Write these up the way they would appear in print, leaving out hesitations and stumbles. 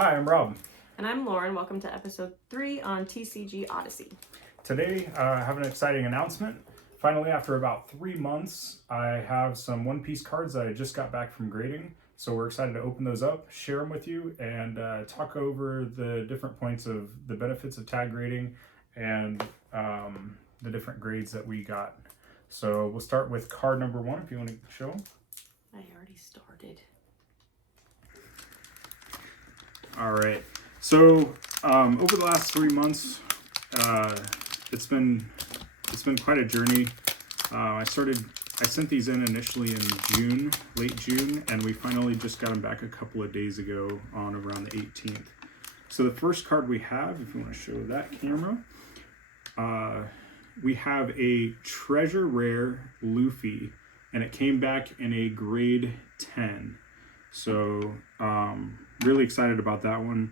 Hi, I'm Rob. And I'm Lauren. Welcome to episode 3 on TCG Odyssey. Today, I have an exciting announcement. Finally, after about 3 months, I have some One Piece cards that I just got back from grading. So we're excited to open those up, share them with you, and talk over the different points of the benefits of tag grading and the different grades that we got. So we'll start with card number 1, if you want to show them. I already started. All right. So over the last 3 months, it's been quite a journey. I sent these in initially in June, late June, and we finally just got them back a couple of days ago on around the 18th. So the first card we have, if you want to show that camera, we have a Treasure Rare Luffy, and it came back in a grade 10. So really excited about that one.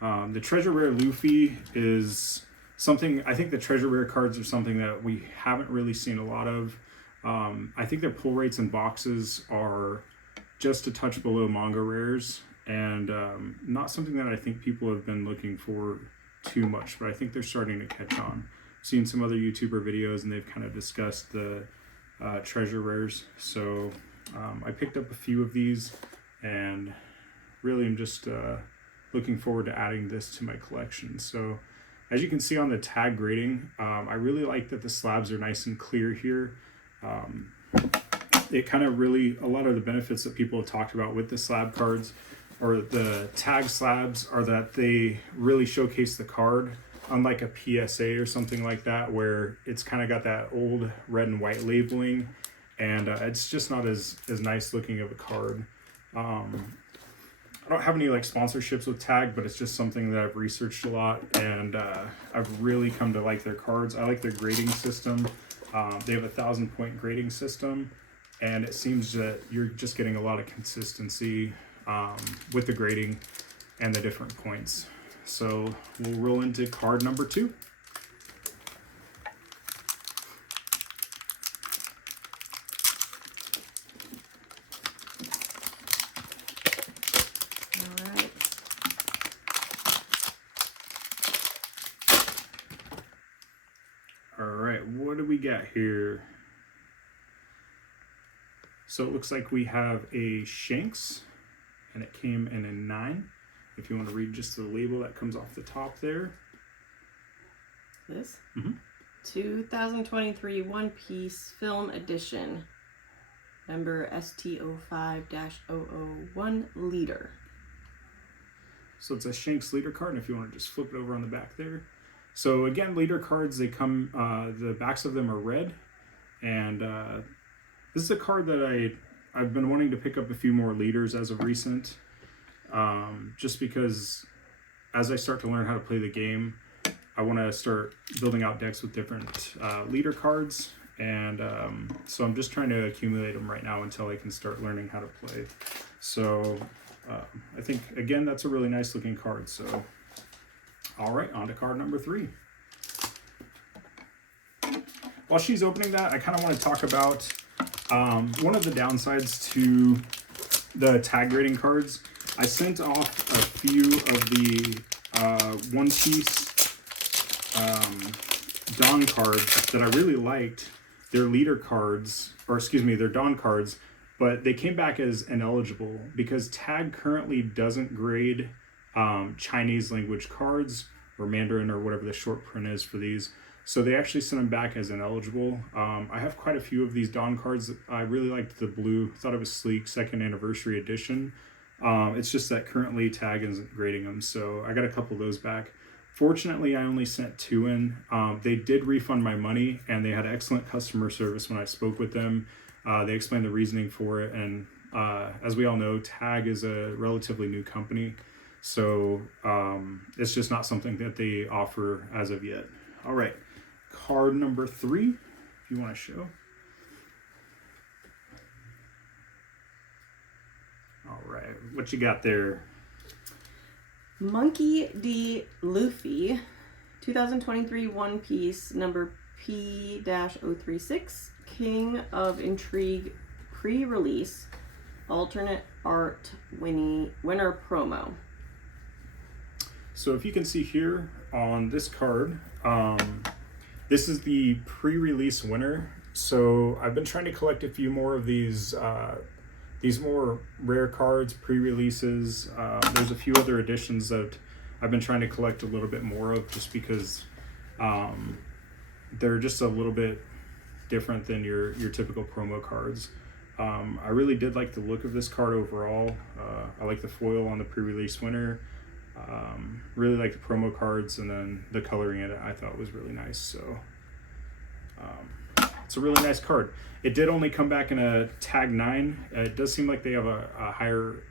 The Treasure Rare Luffy is something, I think the Treasure Rare cards are something that we haven't really seen a lot of. I think their pull rates in boxes are just a touch below Manga Rares, and not something that I think people have been looking for too much, but I think they're starting to catch on. I've seen some other YouTuber videos and they've kind of discussed the Treasure Rares. So I picked up a few of these and really am just looking forward to adding this to my collection. So as you can see on the tag grading, I really like that the slabs are nice and clear here. It kind of really, a lot of the benefits that people have talked about with the slab cards or the tag slabs are that they really showcase the card, unlike a PSA or something like that, where it's kind of got that old red and white labeling, and it's just not as nice looking of a card. I don't have any like sponsorships with tag, but it's just something that I've researched a lot, and I've really come to like their cards. I like their grading system. They have a 1,000-point grading system, and it seems that you're just getting a lot of consistency with the grading and the different points. So we'll roll into card number 2. All right, what do we got here? So it looks like we have a Shanks, and it came in a 9. If you want to read just the label that comes off the top there. This? Mm-hmm. 2023 One Piece Film Edition. Number ST05-001 Leader. So it's a Shanks leader card, and if you want to just flip it over on the back there. So again, leader cards, they come, the backs of them are red, and this is a card that I've been wanting to pick up a few more leaders as of recent, just because as I start to learn how to play the game, I want to start building out decks with different leader cards, and so I'm just trying to accumulate them right now until I can start learning how to play. So I think, again, that's a really nice looking card. So all right, on to card number 3. While she's opening that, I kind of want to talk about one of the downsides to the tag grading cards. I sent off a few of the One Piece Dawn cards that I really liked. Their leader cards, or excuse me, their Dawn cards, but they came back as ineligible because tag currently doesn't grade Chinese language cards or Mandarin or whatever the short print is for these. So they actually sent them back as ineligible. I have quite a few of these Dawn cards. I really liked the blue, thought it was sleek, 2nd anniversary edition. It's just that currently tag isn't grading them, so I got a couple of those back. Fortunately, I only sent 2 in. They did refund my money, and they had excellent customer service when I spoke with them. They explained the reasoning for it, and as we all know, tag is a relatively new company. So it's just not something that they offer as of yet. All right, card number 3, if you want to show. All right, what you got there? Monkey D. Luffy, 2023 One Piece, number P-036, King of Intrigue pre-release, alternate art winner promo. So if you can see here on this card, this is the pre-release winner. So I've been trying to collect a few more of these more rare cards, pre-releases. There's a few other editions that I've been trying to collect a little bit more of, just because they're just a little bit different than your typical promo cards. I really did like the look of this card overall. I like the foil on the pre-release winner. Really like the promo cards, and then the coloring in it I thought was really nice. So it's a really nice card. It did only come back in a tag 9. It does seem like they have a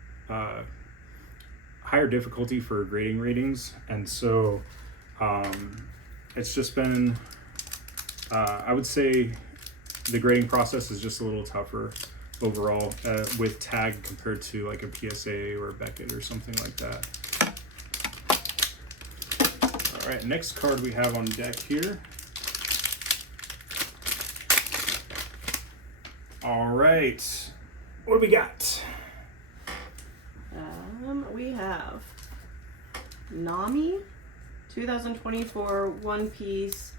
higher difficulty for grading ratings, and so it's just been I would say the grading process is just a little tougher overall with tag compared to like a PSA or a Beckett or something like that. All right, next card we have on deck here. All right, what do we got? We have Nami, 2024 One Piece,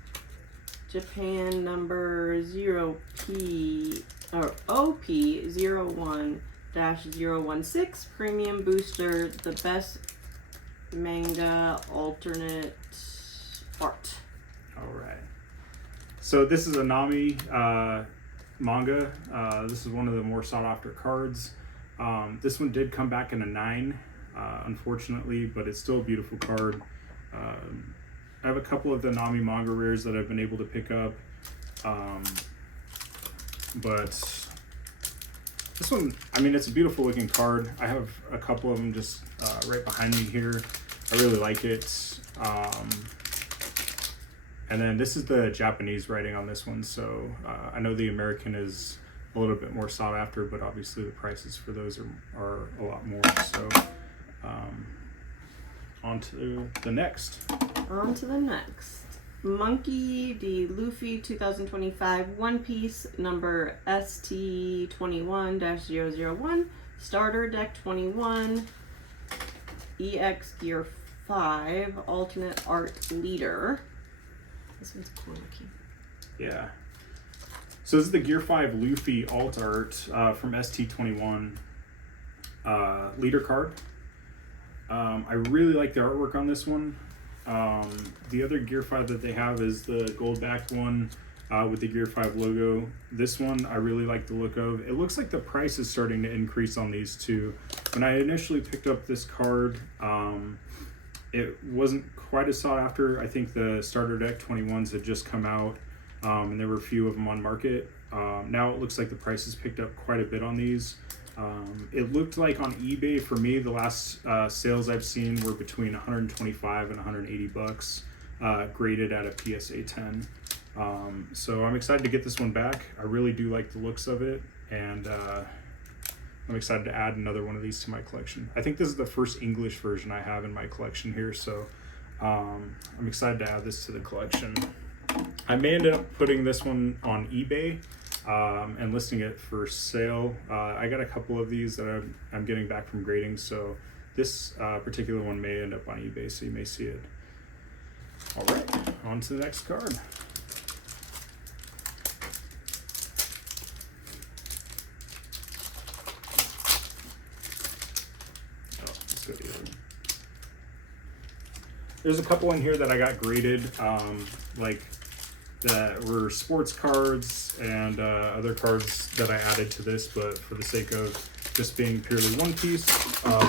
Japan number 0P or OP01-016 premium booster, the best manga alternate art. All right. So this is a Nami manga. This is one of the more sought after cards. This one did come back in a 9, unfortunately, but it's still a beautiful card. I have a couple of the Nami Manga Rares that I've been able to pick up, but this one, I mean, it's a beautiful looking card. I have a couple of them just right behind me here. I really like it. And then this is the Japanese writing on this one, so I know the American is a little bit more sought after, but obviously the prices for those are a lot more. So on to the next. On to the next. Monkey D. Luffy 2025 One Piece number ST21-001 Starter Deck 21 EX Gear 5 Alternate Art Leader. This one's cool looking. Yeah. So this is the Gear 5 Luffy alt art from ST21 leader card. I really like the artwork on this one. The other Gear 5 that they have is the gold backed one with the Gear 5 logo. This one I really like the look of. It looks like the price is starting to increase on these two. When I initially picked up this card, it wasn't quite as sought after. I think the starter deck 21s had just come out, and there were a few of them on market. Now it looks like the price has picked up quite a bit on these. It looked like on eBay for me, the last sales I've seen were between 125 and 180 bucks, graded at a PSA 10. So I'm excited to get this one back. I really do like the looks of it, and I'm excited to add another one of these to my collection. I think this is the first English version I have in my collection here, so I'm excited to add this to the collection. I may end up putting this one on eBay and listing it for sale. I got a couple of these that I'm getting back from grading, so this particular one may end up on eBay, so you may see it. All right, on to the next card. There's a couple in here that I got graded, like that were sports cards and other cards that I added to this, but for the sake of just being purely One Piece,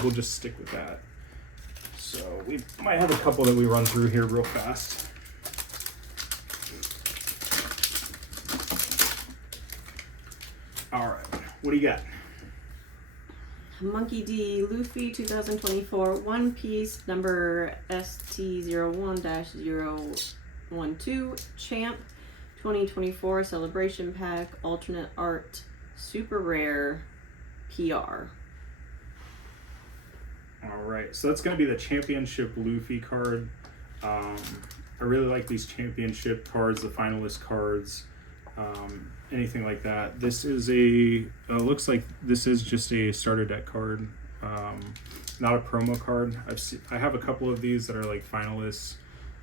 we'll just stick with that. So we might have a couple that we run through here real fast. All right, what do you got? Monkey D. Luffy 2024 One Piece number ST01-012 Champ 2024 Celebration Pack Alternate Art Super Rare PR. All right, so that's going to be the Championship Luffy card. I really like these Championship cards, the finalist cards, anything like that. This is looks like this is just a starter deck card. not a promo card. I have a couple of these that are like finalists,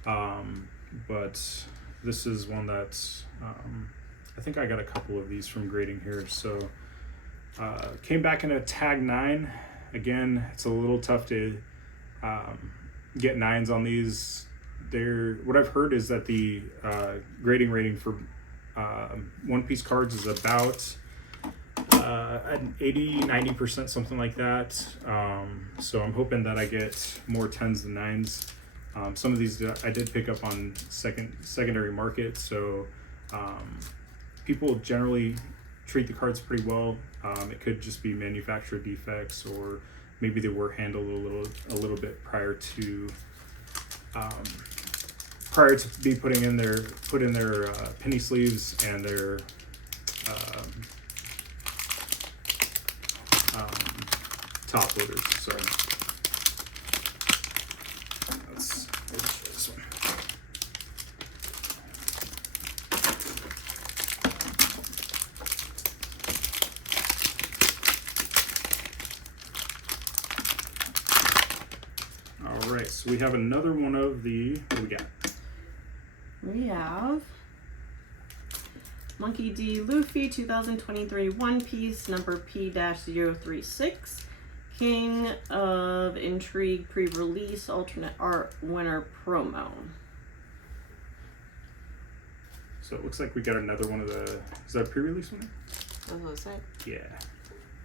but this is one that's I think I got a couple of these from grading here. So came back in a tag 9. Again, it's a little tough to get 9s on these. What I've heard is that the grading rating for One Piece cards is about 80-90%, something like that. So I'm hoping that I get more 10s than 9s. Some of these I did pick up on secondary market, so people generally treat the cards pretty well. It could just be manufacturer defects, or maybe they were handled a little bit prior to be put in their penny sleeves and their top loaders. Sorry. Let's show this one. All right, so we have another one of the. What do we got? We have Monkey D. Luffy 2023 One Piece number P-036. King of Intrigue pre-release alternate art winner promo. So it looks like we got another one of the. Is that a pre-release one? That's what I said. Yeah.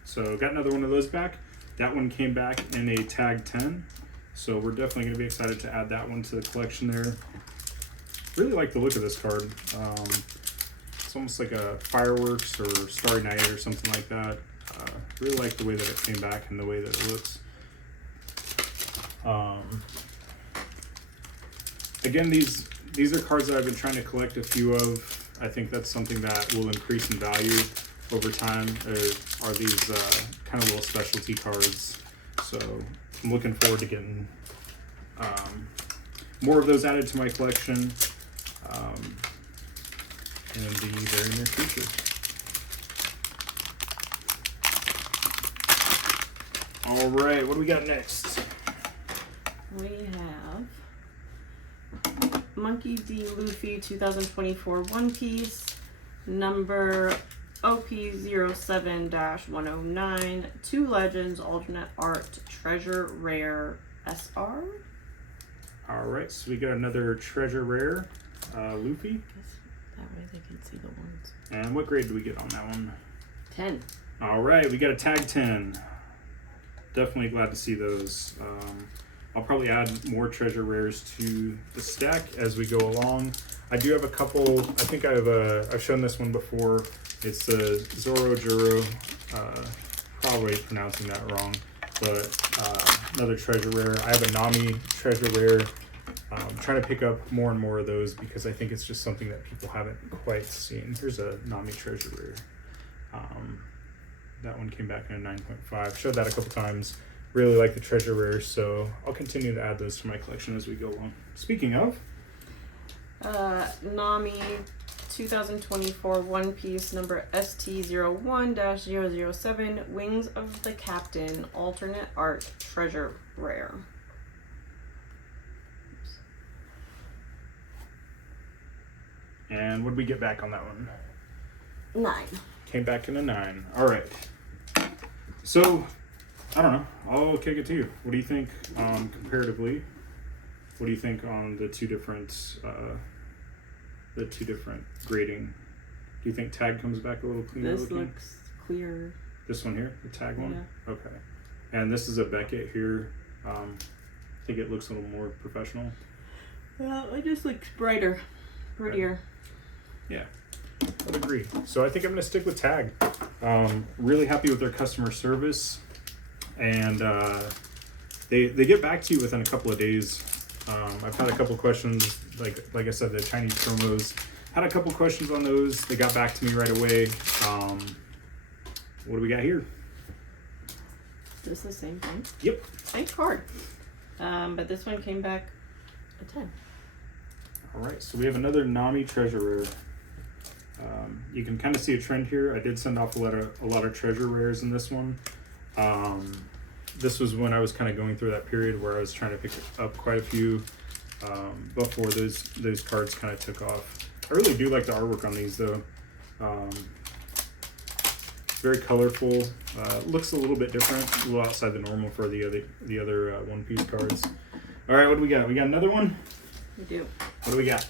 So got another one of those back. That one came back in a tag 10. So we're definitely going to be excited to add that one to the collection there. Really like the look of this card. It's almost like a fireworks or Starry Night or something like that. Really like the way that it came back and the way that it looks. Again, these are cards that I've been trying to collect a few of. I think that's something that will increase in value over time. Are these kind of little specialty cards? So I'm looking forward to getting more of those added to my collection in the very near future. All right, what do we got next? We have Monkey D. Luffy 2024 One Piece number OP07-109 Two Legends alternate art treasure rare SR. All right, so we got another treasure rare Luffy. That way they can see the ones. And what grade do we get on that one? 10. All right, we got a tag 10. Definitely glad to see those. I'll probably add more treasure rares to the stack as we go along. I do have a couple. I think I've shown this one before. It's the Zoro Juro. Probably pronouncing that wrong, but another treasure rare. I have a Nami treasure rare. I'm trying to pick up more and more of those because I think it's just something that people haven't quite seen. Here's a Nami treasure rare. That one came back in a 9.5. Showed that a couple times. Really like the treasure rares, so I'll continue to add those to my collection as we go along. Speaking of, Nami 2024 One Piece number ST01-007 Wings of the Captain alternate art treasure rare. and what did we get back on that one? 9. Came back in a 9. All right. So, I don't know. I'll kick it to you. What do you think comparatively? What do you think on the two different grading? Do you think tag comes back a little cleaner This looking? looks clear. This one here, the tag one? Yeah. Okay. And this is a Beckett here. I think it looks a little more professional. Well, it just looks brighter. Prettier. Yeah, I'd agree. So I think I'm going to stick with tag. Really happy with their customer service. And they get back to you within a couple of days. I've had a couple questions, like I said, the Chinese promos. Had a couple questions on those. They got back to me right away. What do we got here? This is the same thing. Yep. Same card. But this one came back a 10. All right, so we have another Nami treasure rare. You can kind of see a trend here. I did send off a lot of treasure rares in this one. this was when I was kind of going through that period where I was trying to pick up quite a few before those cards kind of took off. I really do like the artwork on these though. Very colorful. Looks a little bit different, a little outside the normal for the other One Piece cards. All right, what do we got? We got another one? We do. What do we got?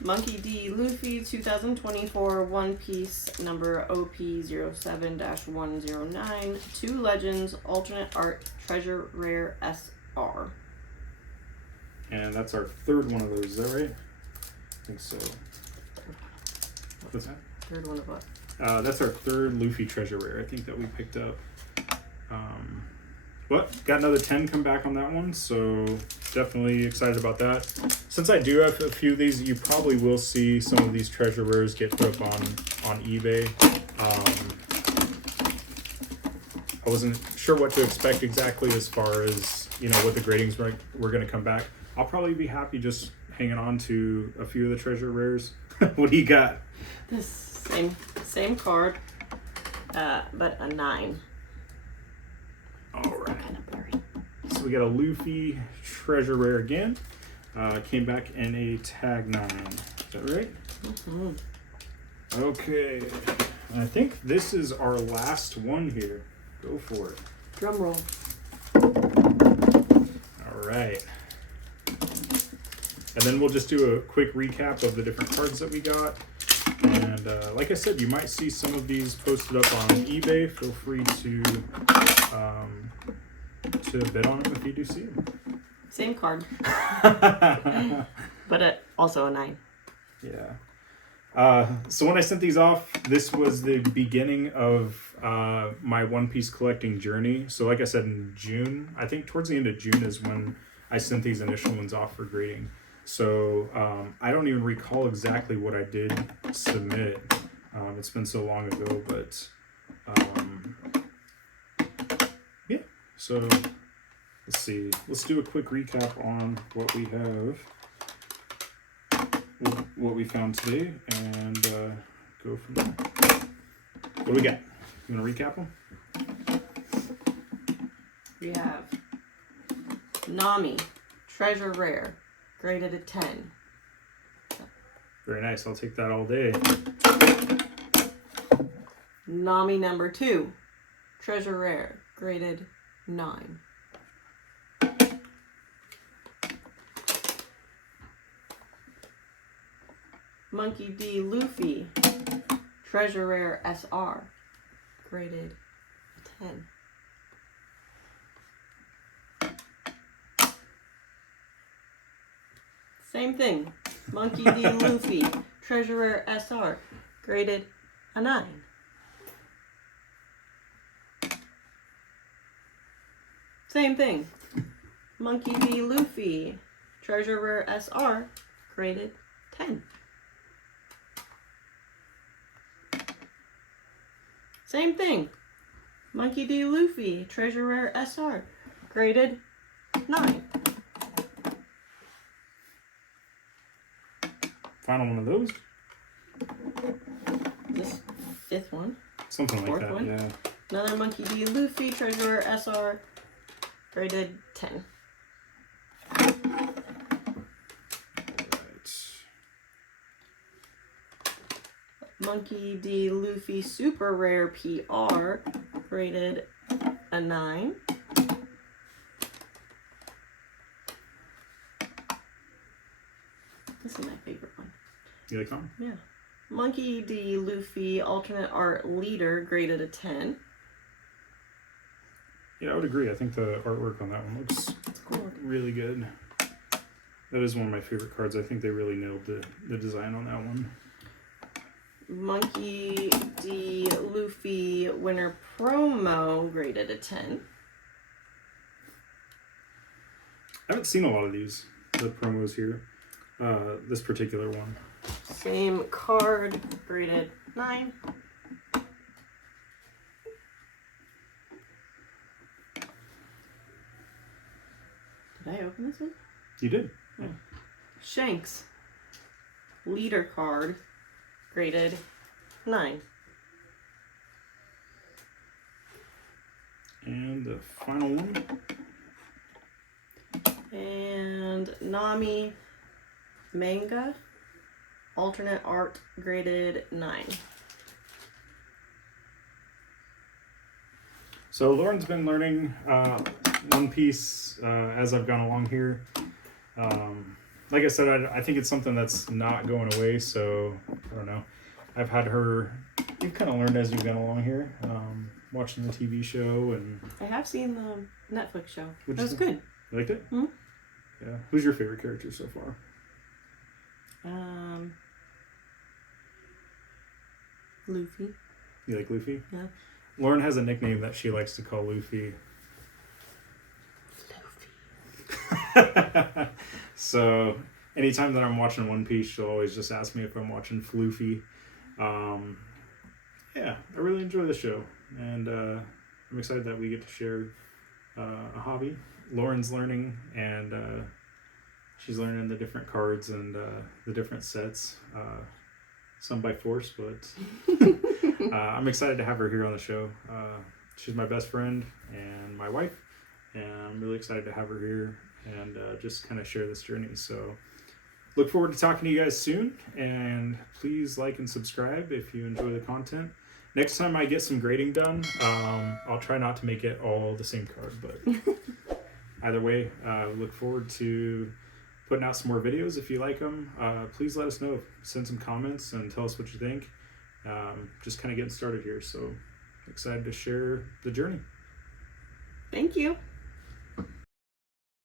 Monkey D. Luffy 2024 One Piece number OP07-109. 2 Legends alternate art treasure rare SR. And that's our third one of those, is that right? I think so. What's that? Third one of what? That's our third Luffy treasure rare, I think, that we picked up. But got another 10 come back on that one, so definitely excited about that. Since I do have a few of these, you probably will see some of these treasure rares get put up on eBay. I wasn't sure what to expect exactly as far as, you know, what the gradings were going to come back. I'll probably be happy just hanging on to a few of the treasure rares. What do you got? This same card, but a 9. All right. So we got a Luffy treasure rare again. Came back in a tag 9. Is that right? Mm-hmm. Okay. I think this is our last one here. Go for it. Drum roll. All right. And then we'll just do a quick recap of the different cards that we got. And like I said, you might see some of these posted up on eBay. Feel free to bid on them if you do see them. Same card. But also a 9. Yeah. So when I sent these off, this was the beginning of my One Piece collecting journey. So like I said, in June, I think towards the end of June is when I sent these initial ones off for grading. So I don't even recall exactly what I did submit. It's been so long ago, but yeah. So let's see. Let's do a quick recap on what we have, what we found today, and go from there. What do we got? You want to recap them? We have Nami, treasure rare, graded a 10. Very nice. I'll take that all day. Nami number 2, treasure rare, graded 9. Monkey D. Luffy, treasure rare SR, graded a 10. Same thing. Monkey D. Luffy, treasure rare SR, graded a 9. Same thing. Monkey D. Luffy, treasure rare SR, graded 10. Same thing. Monkey D. Luffy, treasure rare SR, graded 9. Final one of those? This 5th one. Something like 4th that, one. yeah. Another Monkey D. Luffy, treasure rare SR, graded 10. Right. Monkey D. Luffy, super rare PR, graded a 9. This is my favorite one. You like that one? Yeah. Monkey D. Luffy, alternate art leader, graded a 10. Yeah, I would agree. I think the artwork on that one looks Cool. really good. That is one of my favorite cards. I think they really nailed the design on that one. Monkey D. Luffy, winner promo, graded a 10. I haven't seen a lot of these, the promos here. This particular one. Same card, graded 9. Did I open this one? You did. Oh. Shanks, leader card, graded 9. And the final one. And Nami Manga, alternate art, graded 9. So Lauren's been learning One Piece as I've gone along here. Like I said, I think it's something that's not going away, so I don't know. I've had her, you've kind of learned as you've gone along here, watching the TV show. And I have seen the Netflix show. What'd That you was think? good. You liked it? Mm-hmm. Yeah. Who's your favorite character so far? Luffy. You like Luffy? Yeah. Lauren has a nickname that she likes to call Luffy. So anytime that I'm watching One Piece, she'll always just ask me if I'm watching Floofy. Yeah, I really enjoy the show, and I'm excited that we get to share a hobby. Lauren's learning, and she's learning the different cards and the different sets. Some by force, but I'm excited to have her here on the show. She's my best friend and my wife, and I'm really excited to have her here and just kind of share this journey. So look forward to talking to you guys soon, and please like and subscribe if you enjoy the content. Next time I get some grading done, I'll try not to make it all the same card, but either way, look forward to putting out some more videos. If you like them, please let us know. Send some comments and tell us what you think. Just kind of getting started here, so excited to share the journey. Thank you.